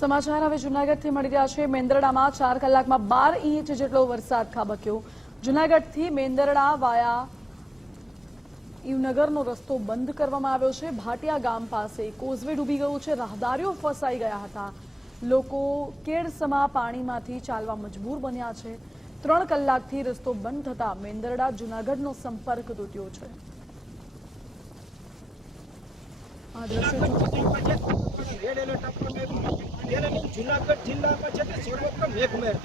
સમાચાર, હવે જુનાગઢથી મળી રહ્યા છે મેંદરડામાં ચાર કલાકમાં બાર ઇંચ જેટલો વરસાદ ખાબક્યો. જુનાગઢથી મેંદરડા વાયા ઈવનગરનો રસ્તો બંધ કરવામાં આવ્યો છે. ભાટિયા ગામ પાસે કોઝવે ડૂબી ગયું છે. રાહદારીઓ ફસાઈ ગયા હતા. લોકો કેડસમા પાણીમાંથી ચાલવા મજબૂર બન્યા છે. ત્રણ કલાકથી રસ્તો બંધ થતા મેંદરડા જુનાગઢનો સંપર્ક તૂટ્યો છે. આ દ્રશ્યો રેડ એલર્ટ આપવામાં આવ્યું તેને લઈને જુનાગઢ જિલ્લામાં છે તે સર્વત્ર મેઘમહેર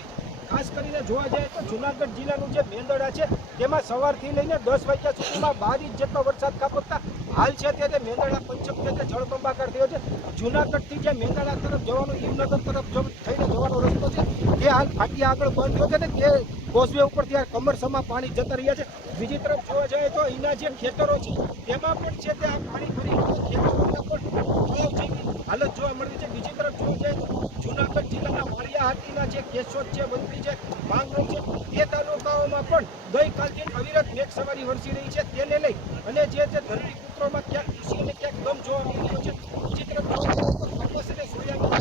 ખાસ કરીને જોવા જઈએ તો જુનાગઢ જિલ્લાનું જે મેંદડા છે, તેમાં સવારથી લઈને દસ વાગ્યા સુધીમાં બાર ઇંચ જેટલો વરસાદ ખાબકતા હાલ છે તે તે પંચક છે તે જળબંબાકાર થયો છે. જુનાગઢથી જે મેંદડા તરફ જવાનો, હિમનગર તરફ થઈને જવાનો રસ્તો છે, તે હાલ ફાટી આગળ બંધ થયો છે ને તે કોઝવે ઉપરથી આ કમરસમાં પાણી જતા રહ્યા છે. બીજી તરફ જોવા જઈએ તો અહીંના જે ખેતરો છે, તેમાં પણ છે તે આ પાણી ભરી ખેતરોમાં જિલ્લાના વાલિયા હાટીના જે કેશોદ છે બંદરી છે, માંગરોળ છે તે તાલુકાઓમાં પણ ગઈકાલથી અવિરત મેઘસવારી વરસી રહી છે. તેને લઈ અને જે જે ધરતી પુત્રોમાં ક્યાંક ખુશી અને ક્યાંક ગમ જોવા મળી રહ્યો છે, ચિત્ર તરફ કપાસ અને સોયાબીન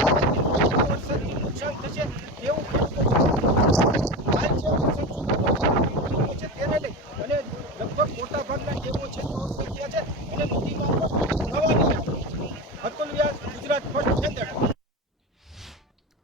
વરસાદથી તેને લઈ અને લગભગ મોટાભાગના ડેમો છે તે છે અને નદીમાં પણ ગુજરાત ફર્સ્ટ કેન્દ્ર.